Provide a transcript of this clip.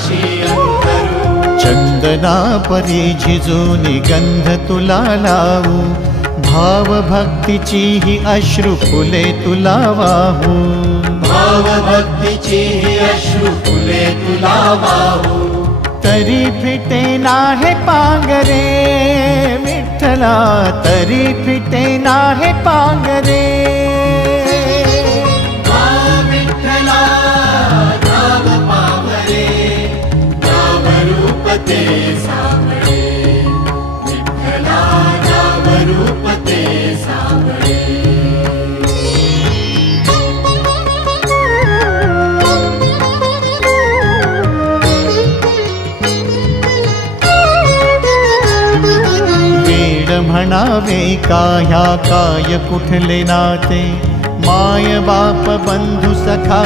पाशी अंतरू। चंदना परी झिजूनी गंध तुला लावू, भाव भक्तीची ही अश्रु फुले तुला वाहू। भाव भक्तीची ही अश्रु फुले तुला वाहू। तरी फिटे नाहे पांगरे विठ्ठला, तरी फिटे नाहे पांगरे। विठ्ठला नाम पावरे, नाम रूप ते सावळे। विठ्ठला नाम रूप ते सावळे। म्हणावे का ह्या काय कुठले नाते, माय बाप बंधू सखा